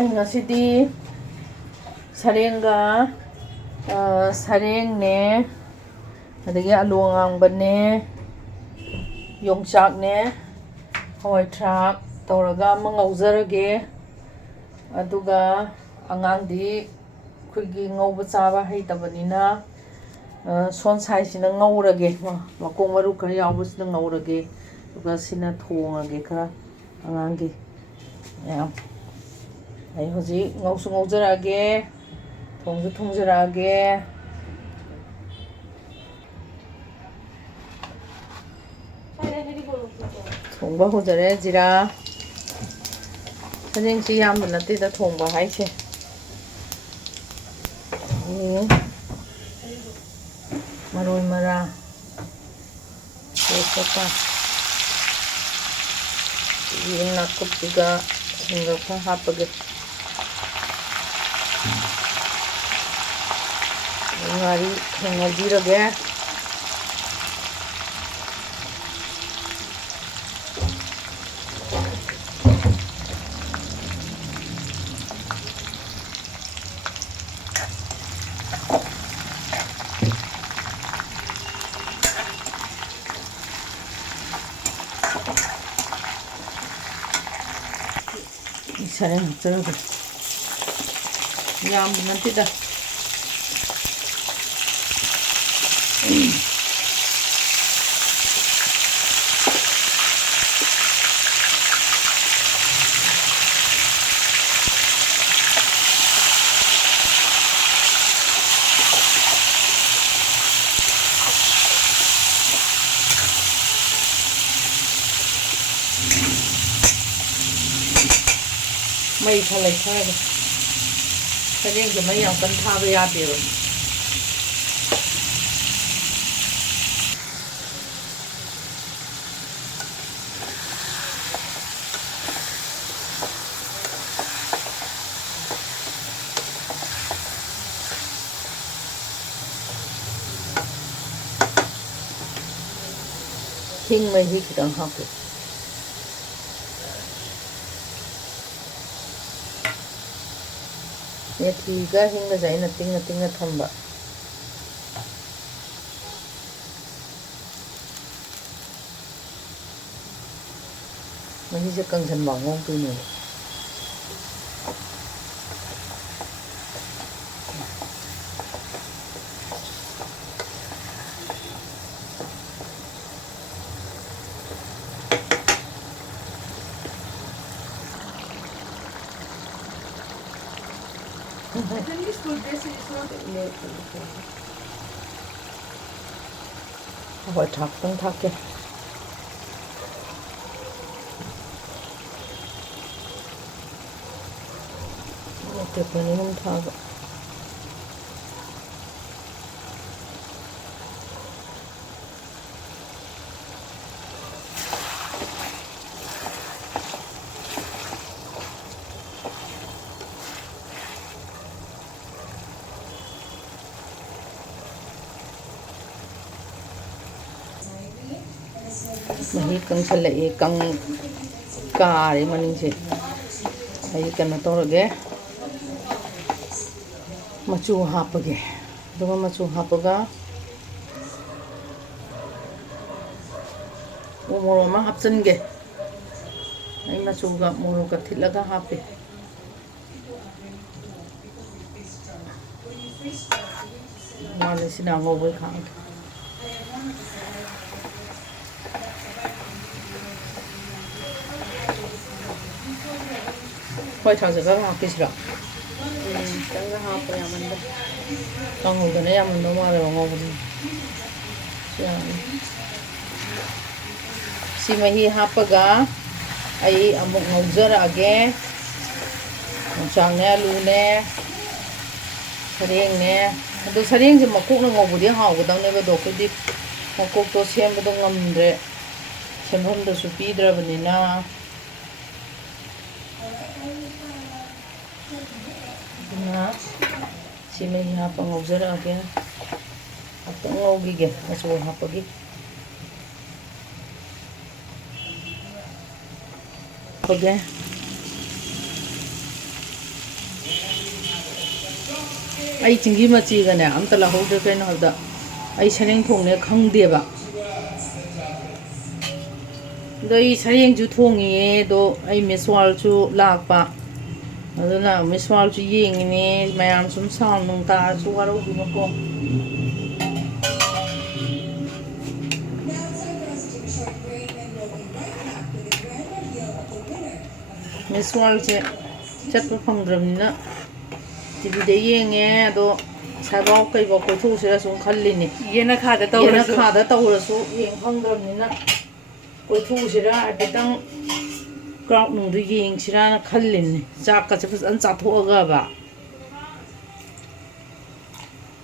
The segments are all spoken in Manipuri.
ngasi sarenga sareng adagi alu ngangbane yongchak ne hawai thrak tawraga mangauzarage aduga angangdi khuygi ngauba chaba heitabanina son sai sina ngaurage makong maru khara yaubasina ngaurage aduga sina thongage khara anganggi ai hoji ngausu ngaujarage thongju thongjarage thongba hojare jira sareng si yam nate da thongba haise maroi mara teka nakup juga hingga hapage ngari ngajirage sareng hapjarage yam nantida mai thalai tharaga sareng ke mai yang kan thaba yadeba hing mai hi kitang hape thiga hinga jaina tinga thamba mahi je kangsan bangong tu ne hawai thak tang thake te pani hum thaga mahi kang sala kang kare maning se ai kana torage machu hapage duga machu hapaga moro ma hapchange ai machu ga moro ka thilaga hape mane sina ngoboi khang Koi thang se ga hape sira tanga hapa yamanda tang udane yamanda mare ngobuni si mahi hapaga ai amuk ngaujarage chang ne alu ne sareng ne ado sareng je makok na ngobudi hawgadang ne ba dokodi makok to sembado ngamdre semham da su pidrabanina na sima hapa ngaujarage atang ngogige aso hapagi page ꯑꯩ ꯆꯤꯡꯒꯤ ꯃꯆꯤꯒꯅꯦ ꯑꯝꯇ ꯂꯧꯍꯧꯗ꯭ꯔꯦ ꯀꯩꯅꯣ ꯍꯥꯏꯕꯗ ꯑꯩ ꯁꯔꯦꯡ ꯊꯣꯡꯅꯦ ꯈꯪꯗꯦꯕ ꯑꯗꯣ ꯑꯩ ꯁꯔꯦꯡꯁꯨ ꯊꯣꯡꯉꯤꯌꯦ ꯑꯗꯣ ꯑꯩ ꯃꯤꯁꯋꯥꯜꯁꯨ ꯂꯥꯛꯄ ꯑꯗꯨꯅ ꯃꯤꯁꯋꯥꯜꯁꯨ ꯌꯦꯡꯉꯤꯅꯦ ꯃꯌꯥꯝ ꯁꯨꯝ ꯁꯥꯎꯟ ꯅꯨꯡ ꯇꯥꯔꯁꯨ ꯋꯥꯔꯧꯕꯤꯅꯨꯀꯣ ꯃꯤꯁ ꯋꯥꯔꯜꯁꯦ ꯆꯠꯄ ꯐꯪꯗ꯭ꯔꯕꯅꯤꯅ ꯇꯤꯚꯤꯗ ꯌꯦꯡꯉꯦ ꯑꯗꯣ ꯁꯥꯏꯕꯥꯎ ꯀꯩꯐꯥꯎ ꯀꯣꯏꯊꯣꯛꯎꯁꯤꯔ ꯁꯨꯝ ꯈꯜꯂꯤꯅꯦ ꯌꯦꯅꯈꯥꯗ ꯇꯧꯔꯁꯨ ꯌꯦꯡ ꯐꯪꯗ꯭ꯔꯕꯅꯤꯅ ꯀꯣꯏꯊꯣꯛꯎꯁꯤꯔꯥ ꯍꯥꯏꯐꯦꯠꯇꯪ ꯀ꯭ꯔꯥꯎꯠ ꯅꯨꯡꯗꯨ ꯌꯦꯡꯁꯤꯔꯥꯅ ꯈꯜꯂꯤꯅꯦ ꯆꯥꯛꯀꯁꯦ ꯐꯖꯅ ꯆꯥꯊꯣꯛꯑꯒꯕ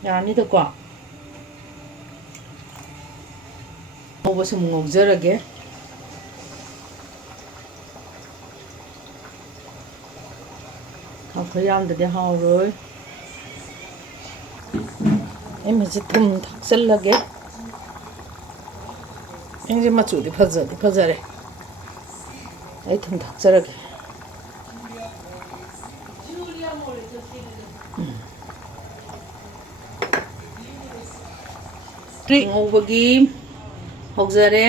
ꯌꯥꯅꯤꯗꯀꯣ ꯉꯧꯕ ꯁꯨꯝ ꯉꯧꯖꯔꯒꯦ ꯊꯥꯎ ꯈꯔ ꯌꯥꯝꯗꯗꯤ ꯍꯥꯎꯔꯣꯏ ꯑꯩ ꯃꯁꯤ ꯊꯨꯝ ꯊꯥꯛꯆꯤꯜꯂꯒꯦ ꯁꯔꯦꯡꯁꯦ ꯃꯆꯨꯗꯤ ꯐꯖꯔꯦ ꯑꯩ ꯊꯨꯝ ꯊꯥꯛꯆꯔꯒꯦ ꯉꯧꯕꯒꯤ ꯍꯧꯖꯔꯦ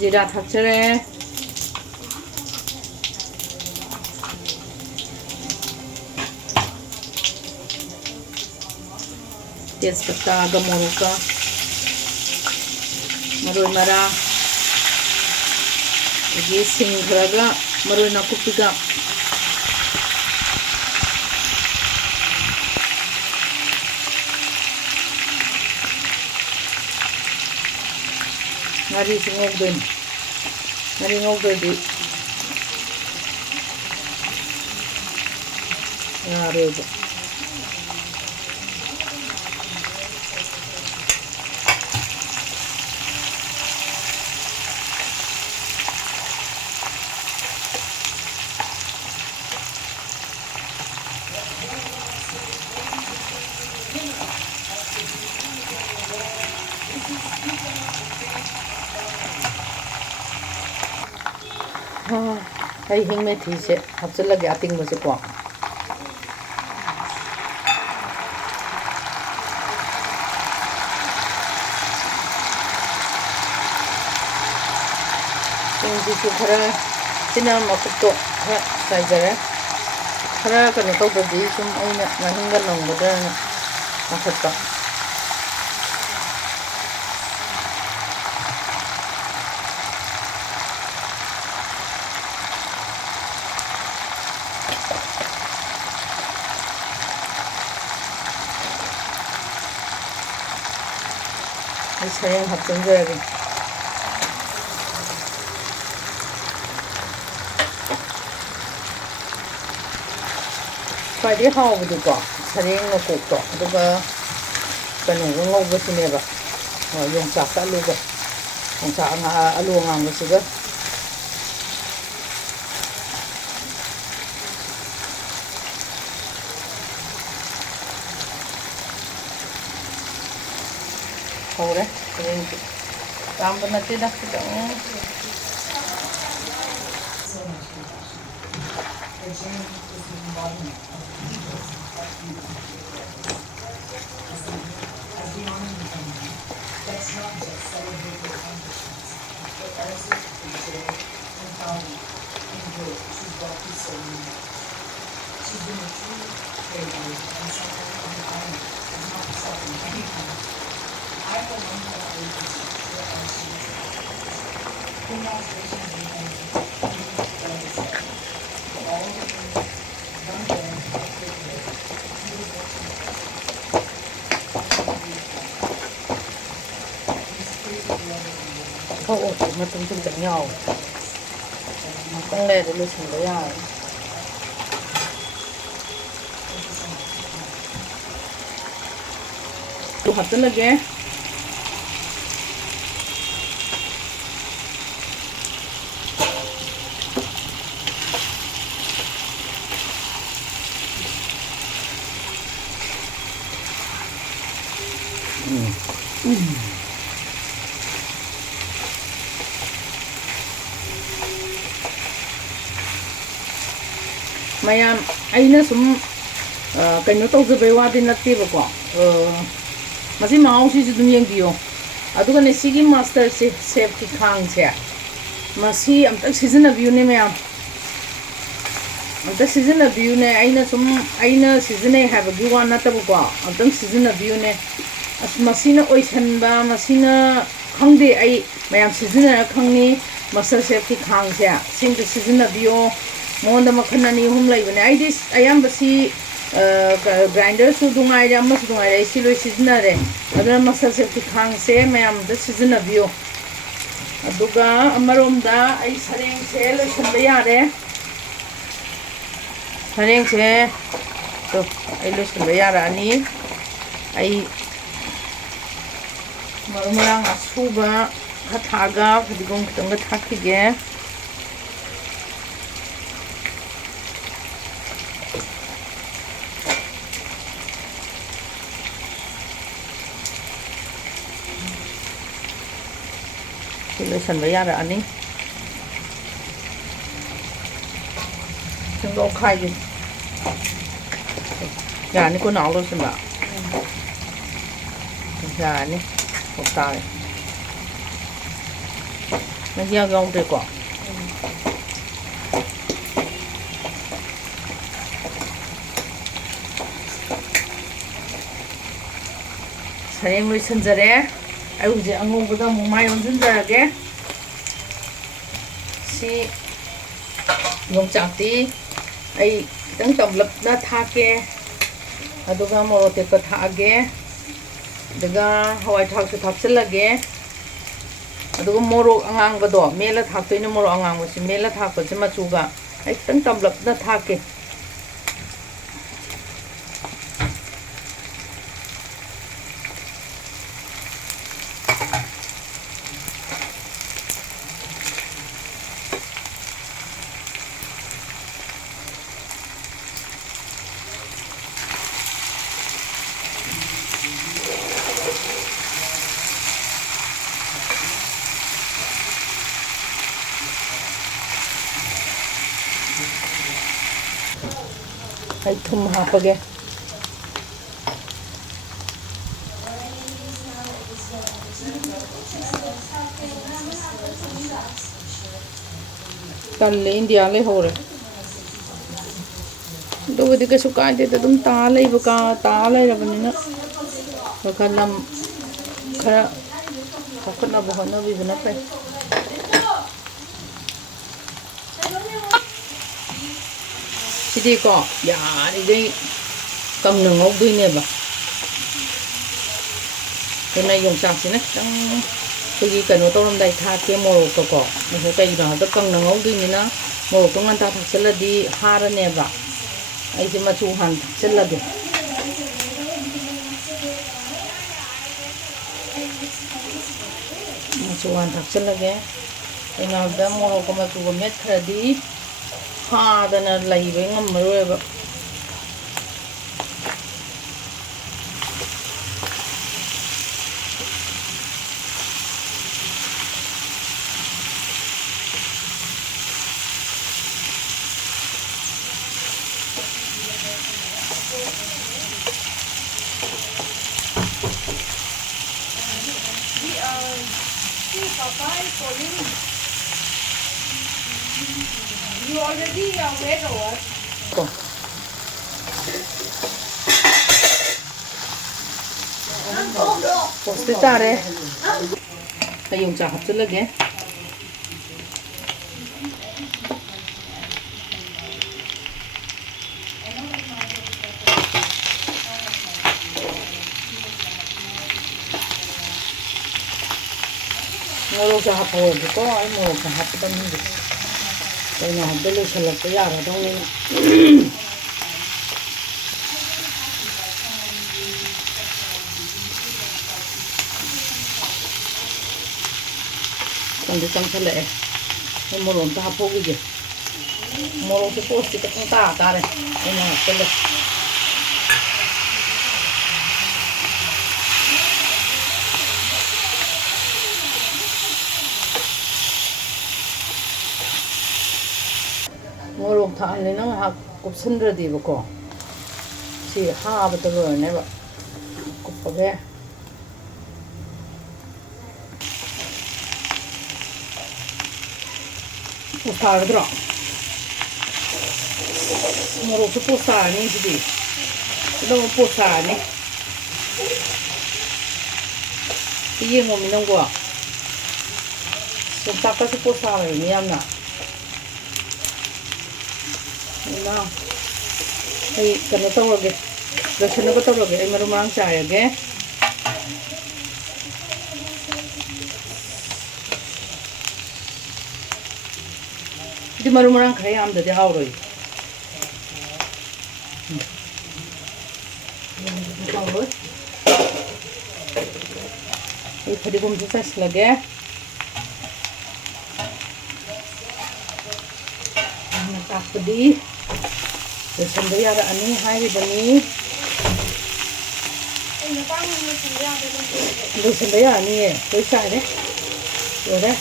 ꯖꯤꯔꯥ ꯊꯥꯛꯆꯔꯦ तेजपत्ताꯒ मोरक्का मरोई मरा Singh Kharga मरोई नाकुप्पीगा ngari ngogdoin ngari ngogdodi yaredo ꯑꯩ ꯍꯤꯡ ꯃꯦꯊꯤꯁꯦ ꯍꯥꯞꯆꯤꯜꯂꯒꯦ ꯑꯇꯤꯡꯕꯁꯦꯀꯣ ꯍꯤꯡꯁꯤꯁꯨ ꯈꯔ ꯁꯤꯅ ꯃꯀꯨꯞꯇꯣ ꯈꯔ ꯆꯥꯏꯖꯔꯦ ꯈꯔ ꯀꯩꯅꯣ ꯇꯧꯗ꯭ꯔꯗꯤ ꯁꯨꯝ ꯑꯩꯅ ꯉꯥꯍꯤꯡꯒ ꯅꯪꯒꯗ꯭ꯔꯅ ꯄꯥꯈꯠꯄ सरें हपचनजरगे ख्वाई हावबदीको सरें मकोकतो अदुगा कनोगा ngौबसिनेबा योंचाक आलूगा योंचाक आलू ngamबसिगा hore ini tambah nanti dah kita khâu mà tung tung chẳng nhau tăng lên để lưu trình đấy à tụ hạt rất là ghê mayam aina sum ꯀꯩꯅꯣ ꯇꯧꯖꯕꯩ ꯋꯥꯗꯤ ꯅꯠꯇꯦꯕꯀꯣ ꯃꯁꯤ ꯃꯍꯥꯎꯁꯤꯁꯨ ꯑꯗꯨꯝ ꯌꯦꯡꯕꯤꯌꯣ ꯑꯗꯨꯒꯅꯦ ꯁꯤꯒꯤ ꯃꯥꯁꯇꯔ ꯁꯦꯐꯀꯤ ꯈꯥꯡꯁꯦ ꯃꯁꯤ ꯑꯝꯇꯪ ꯁꯤꯖꯤꯟꯅꯕꯤꯌꯨꯅꯦ ꯃꯌꯥꯝ ꯑꯝꯇ ꯁꯤꯖꯤꯟꯅꯕꯤꯌꯨꯅꯦ ꯑꯩꯅ ꯁꯤꯖꯤꯟꯅꯩ ꯍꯥꯏꯕꯒꯤ ꯋꯥ ꯅꯠꯇꯕꯀꯣ ꯑꯝꯇꯪ ꯁꯤꯖꯤꯟꯅꯕꯤꯌꯨꯅꯦ ꯑꯁ ꯃꯁꯤꯅ ꯑꯣꯏꯁꯟꯕ ꯃꯁꯤꯅ ꯈꯪꯗꯦ ꯑꯩ ꯃꯌꯥꯝ ꯁꯤꯖꯤꯟꯅꯔ ꯈꯪꯅꯤ ꯃꯥꯁꯇꯔ ꯁꯦꯐꯀꯤ ꯈꯥꯡꯁꯦ ꯁꯤꯝꯇ ꯁꯤꯖꯤꯟꯅꯕꯤꯌꯣ ꯃꯉꯣꯟꯗ ꯃꯈꯜ 2 3 ꯂꯩꯕꯅꯦ ꯑꯩꯗꯤ ꯑꯌꯥꯝꯕ ꯁꯤ ꯒ꯭ꯔꯥꯏꯟꯗꯔꯁꯨ ꯅꯨꯡꯉꯥꯏꯔꯦ ꯑꯃꯁꯨ ꯅꯨꯡꯉꯥꯏꯔꯦ ꯑꯩ ꯁꯤ ꯂꯣꯏ ꯁꯤꯖꯤꯟꯅꯔꯦ ꯑꯗꯨꯅ ꯃꯥꯁꯇꯔ ꯁꯦꯐꯀꯤ ꯈꯥꯡꯁꯦ ꯃꯌꯥꯝꯗ ꯁꯤꯖꯤꯟꯅꯕꯤꯌꯣ ꯑꯗꯨꯒ ꯑꯃꯔꯣꯝꯗ ꯑꯩ ꯁꯔꯦꯡꯁꯦ ꯂꯣꯏꯁꯤꯟꯕ ꯌꯥꯔꯦ ꯁꯔꯦꯡꯁꯦ ꯑꯩ ꯂꯣꯏꯁꯤꯟꯕ ꯌꯥꯔꯛꯑꯅꯤ ꯑꯩ ꯃꯔꯨ ꯃꯔꯥꯡ ꯑꯁꯨꯕ ꯈꯔ ꯊꯥꯛꯑꯒ ꯐꯗꯤꯒꯣꯝ ꯈꯤꯇꯪꯒ ꯊꯥꯛꯈꯤꯒꯦ ꯁꯤ ꯂꯣꯏꯁꯤꯟꯕ ꯌꯥꯔꯛꯑꯅꯤ ꯁꯦꯡꯗꯣꯛꯈꯥꯏꯒꯦ ꯌꯥꯅꯤꯀꯣ ꯅꯥꯎ ꯂꯣꯏꯁꯤꯟꯕ ꯌꯥꯔꯅꯤ ꯇꯥꯔꯦ ꯃꯍꯤ ꯌꯥꯎꯗ꯭ꯔꯦꯀꯣ ꯁꯔꯦꯡ ꯂꯣꯏꯁꯤꯟꯖꯔꯦ ꯑꯩ ꯍꯧꯖꯤꯛ ꯑꯉꯧꯕꯗ ꯑꯃꯨꯛ ꯃꯥꯏ ꯑꯣꯟꯁꯤꯟꯖꯔꯒꯦ ꯁꯤ ꯌꯣꯡꯆꯥꯛꯇꯤ ꯑꯩ ꯈꯤꯇꯪ ꯇꯝꯂꯞꯅ ꯊꯥꯛꯀꯦ ꯑꯗꯨꯒ ꯃꯣꯔꯣꯛ ꯑꯇꯦꯛꯄ ꯊꯥꯛꯑꯒꯦ ꯑꯗꯨꯒ ꯍꯋꯥꯏ ꯊꯔꯥꯛꯁꯨ ꯊꯥꯛꯆꯤꯜꯂꯒꯦ ꯑꯗꯨꯒ ꯃꯣꯔꯣꯛ ꯑꯉꯥꯡꯕꯗꯣ ꯃꯦꯠꯂ ꯊꯥꯛꯇꯣꯏꯅꯦ ꯃꯣꯔꯣꯛ ꯑꯉꯥꯡꯕꯁꯤ ꯃꯦꯠꯂ ꯊꯥꯛꯄꯁꯦ ꯃꯆꯨꯒ ꯑꯩ ꯈꯤꯇꯪ ꯇꯝꯂꯞꯅ ꯊꯥꯛꯀꯦ ꯑꯩ ꯊꯨꯝ ꯍꯥꯞꯄꯒꯦ ꯇꯜꯂꯦ ꯏꯟꯗꯤꯌꯥ ꯂꯩꯍꯧꯔꯦ ꯑꯗꯨꯕꯨꯗꯤ ꯀꯩꯁꯨ ꯀꯥꯏꯗꯦꯗ ꯑꯗꯨꯝ ꯇꯥ ꯂꯩꯔꯕꯅꯤꯅ ꯈꯔ ꯂꯝ ꯈꯔ ꯆꯥꯎꯈꯠꯅꯕ ꯍꯣꯠꯅꯕꯤꯕꯅ ꯐꯩ ꯁꯤꯗꯤꯀꯣ ꯌꯥꯔꯤꯈꯩ ꯀꯪꯅ ꯉꯧꯗꯣꯏꯅꯦꯕ ꯑꯗꯨꯅ ꯌꯣꯡꯆꯥꯛꯁꯤꯅ ꯈꯤꯇꯪ ꯑꯩꯈꯣꯏꯒꯤ ꯀꯩꯅꯣ ꯇꯧꯔꯝꯗꯥꯏ ꯊꯥꯛꯀꯦ ꯃꯣꯔꯣꯛꯇꯣꯀꯣ ꯑꯗꯨ ꯀꯩꯒꯤꯅꯣ ꯍꯥꯏꯕꯗ ꯀꯪꯅ ꯉꯧꯗꯣꯏꯅꯤꯅ ꯃꯣꯔꯣꯛꯇꯣ ꯉꯟꯇꯥ ꯊꯥꯛꯆꯤꯜꯂꯗꯤ ꯍꯥꯔꯅꯦꯕ ꯑꯩꯁꯦ ꯃꯆꯨ ꯍꯥꯟꯅ ꯊꯥꯛꯆꯤꯜꯂꯒꯦ ꯃꯆꯨ ꯍꯥꯟꯅ ꯊꯥꯛꯆꯤꯜꯂꯒꯦ ꯀꯩꯅꯣ ꯍꯥꯏꯕꯗ ꯃꯣꯔꯣꯛꯀ ꯃꯆꯨꯒ ꯃꯦꯠꯈ꯭ꯔꯗꯤ ꯍꯥꯗꯅ ꯂꯩꯕ ꯉꯝꯃꯔꯣꯏꯕ You already wait over. ꯄꯣꯁꯇꯤ ꯇꯥꯔꯦ ꯑꯩ ꯌꯣꯡꯆꯥꯛ ꯍꯥꯞꯆꯤꯜꯂꯒꯦ ꯃꯣꯔꯣꯛꯁꯦ ꯍꯥꯞꯄꯧꯔꯒꯦꯀꯣ ꯑꯩ ꯃꯣꯔꯣꯛꯁꯦ ꯍꯥꯞꯄꯗꯕꯅꯤ ꯀꯩꯅꯣ ꯍꯥꯏꯕꯗ ꯂꯣꯏꯁꯤꯜꯂꯛꯄ ꯌꯥꯔꯗꯧꯅꯤꯅ ꯆꯪꯗꯤ ꯆꯪꯁꯜꯂꯛꯑꯦ ꯑꯩ ꯃꯣꯔꯣꯛ ꯑꯝꯇ ꯍꯥꯞꯄꯧꯈꯤꯒꯦ ꯃꯣꯔꯣꯛꯁꯦ ꯄꯣꯁꯇꯤ ꯈꯤꯇꯪ ꯇꯥꯔꯦ ꯑꯩꯅ ꯍꯥꯞꯆꯤꯜꯂꯦ ꯃꯣꯔꯣꯛ ꯊꯥꯛꯑꯕꯅꯤꯅ ꯉꯥꯏꯍꯥꯛ ꯀꯨꯞꯁꯟꯗ꯭ꯔꯗꯤꯕꯀꯣ ꯁꯤ ꯍꯥꯕꯗ ꯂꯣꯏꯔꯅꯦꯕ ꯀꯨꯞꯄꯒꯦ ꯄꯣꯁ ꯃꯣꯔꯣꯛꯁꯨ ꯄꯣꯁ ꯇꯥꯔꯅꯤ ꯁꯤꯗꯤ ꯑꯗꯨꯝ ꯄꯣꯁ ꯇꯥꯔꯅꯤ ꯌꯦꯡꯉꯣꯃꯤ ꯅꯪꯀꯣ ꯌꯣꯡꯆꯥꯛꯀꯁꯨ ꯄꯣꯁ ꯇꯥꯔꯅꯤ ꯌꯥꯝꯅ ꯑꯗꯨꯅ ꯑꯩ ꯀꯩꯅꯣ ꯇꯧꯔꯒꯦ ꯂꯣꯏꯁꯟꯅꯕ ꯇꯧꯔꯒꯦ ꯑꯩ ꯃꯔꯨ ꯃꯔꯥꯡ ꯆꯥꯏꯔꯒꯦ ꯁꯤꯗꯤ ꯃꯔꯨ ꯃꯔꯥꯡ ꯈꯔ ꯌꯥꯝꯗ꯭ꯔꯗꯤ ꯍꯥꯎꯔꯣꯏ ꯍꯥꯎꯔꯣꯏ ꯑꯩ ꯐꯗꯤꯒꯣꯝꯁꯨ ꯆꯥꯏꯁꯤꯜꯂꯒꯦ ꯑꯩꯅ ꯇꯥꯛꯄꯗꯤ ꯂꯣꯏꯁꯟꯕ ꯌꯥꯔꯛꯑꯅꯤ ꯍꯥꯏꯔꯤꯕꯅꯤ ꯂꯣꯏꯁꯟꯕ ꯌꯥꯔꯅꯤꯌꯦ ꯂꯣꯏ ꯆꯥꯏꯔꯦ ꯂꯣꯏꯔꯦ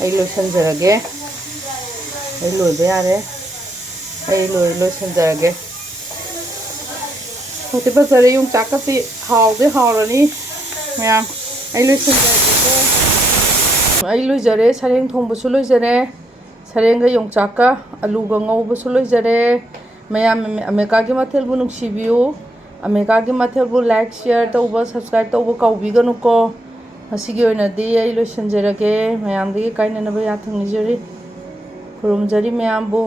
ꯑꯩ ꯂꯣꯏꯁꯟꯖꯔꯒꯦ ꯑꯩ ꯂꯣꯏꯕ ꯌꯥꯔꯦ ꯑꯩ ꯂꯣꯏꯁꯟꯖꯔꯒꯦ ꯍꯧꯖꯤꯛ ꯐꯖꯔꯦ ꯌꯣꯡꯆꯥꯛꯀꯁꯤ ꯍꯥꯎꯗꯤ ꯍꯥꯎꯔꯅꯤ ꯃꯌꯥꯝ ꯑꯩ ꯂꯣꯏꯁꯟꯖꯔꯒꯦꯀꯣ ꯑꯩ ꯂꯣꯏꯖꯔꯦ ꯁꯔꯦꯡ ꯊꯣꯡꯕꯁꯨ ꯂꯣꯏꯖꯔꯦ ꯁꯔꯦꯡꯒ ꯌꯣꯡꯆꯥꯛꯀ ꯑꯂꯨꯒ ꯉꯧꯕꯁꯨ ꯂꯣꯏꯖꯔꯦ ꯃꯌꯥꯝ ꯑꯃꯦꯔꯤꯀꯥꯒꯤ ꯃꯊꯦꯜꯕꯨ ꯅꯨꯡꯁꯤꯕꯤꯌꯨ ꯑꯃꯦꯔꯤꯀꯥꯒꯤ ꯃꯊꯦꯜꯕꯨ ꯂꯥꯏꯛ ꯁꯤꯌꯔ ꯇꯧꯕ ꯁꯕꯁꯀ꯭राꯏꯕ ꯇꯧꯕ ꯀꯥꯎꯕꯤꯒꯅꯨꯀꯣ ꯉꯁꯤꯒꯤ ꯑꯣꯏꯅꯗꯤ ꯑꯩ ꯂꯣꯏꯁꯟꯖꯔꯒꯦ ꯃꯌꯥꯝꯗꯒꯤ ꯀꯥꯏꯅꯅꯕ ꯌꯥꯊꯪ ꯅꯤꯖꯔꯤ ꯈꯨꯔꯨꯝꯖꯔꯤ ꯃꯌꯥꯝꯕꯨ